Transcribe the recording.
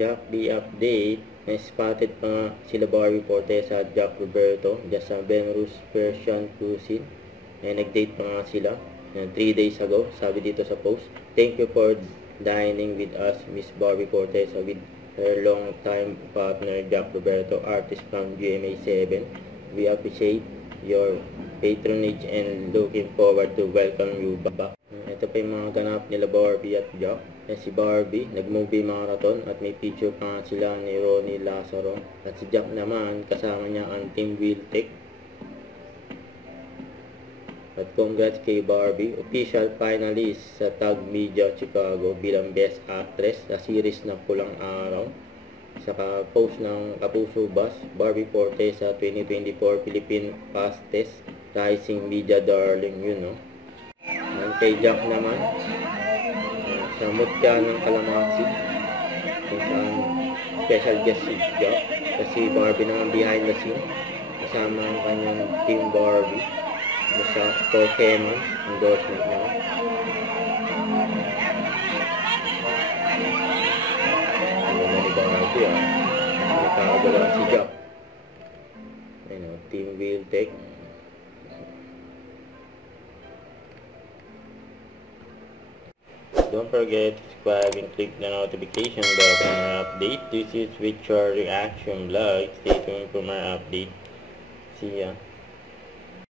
Jack B update. Na-spotted pa nga sila Barbie Fortesa at Jack Roberto dyan sa Benrus Persian Cuisine. Nag-date pa nga sila 3 days ago, sabi dito sa post. Thank you for dining with us, Miss Barbie Fortesa, with her long-time partner Jack Roberto, artist from GMA7. We appreciate your patronage and looking forward to welcome you back. Ito pa yung mga ganap nila Barbie at Jack. Si Barbie, nag-movie marathon at may picture pa nga sila ni Ronnie Lazaro. At si Jack naman, kasama niya ang Team Wiltec. At congrats kay Barbie, official finalist sa Tag Media Chicago bilang Best Actress sa series na Pulang Araw. Saka post ng Kapuso Bus, Barbie Fortesa 2024 Philippine Fastest Rising Media Darling, yun no. And kay Jack naman, sa Mutya ng Kalamasi, kung saan special guest si Jack. Kasi Barbie naman behind the scene, kasama ang kanyang Team Barbie. Sa Pokemon endorsement na. Ano na ni Barbie nakagala si Jack. Ayun, Team Wiltec. Don't forget to subscribe and click the notification bell for more update. This is Richard Reaction Vlog. Stay tuned for more update. See ya.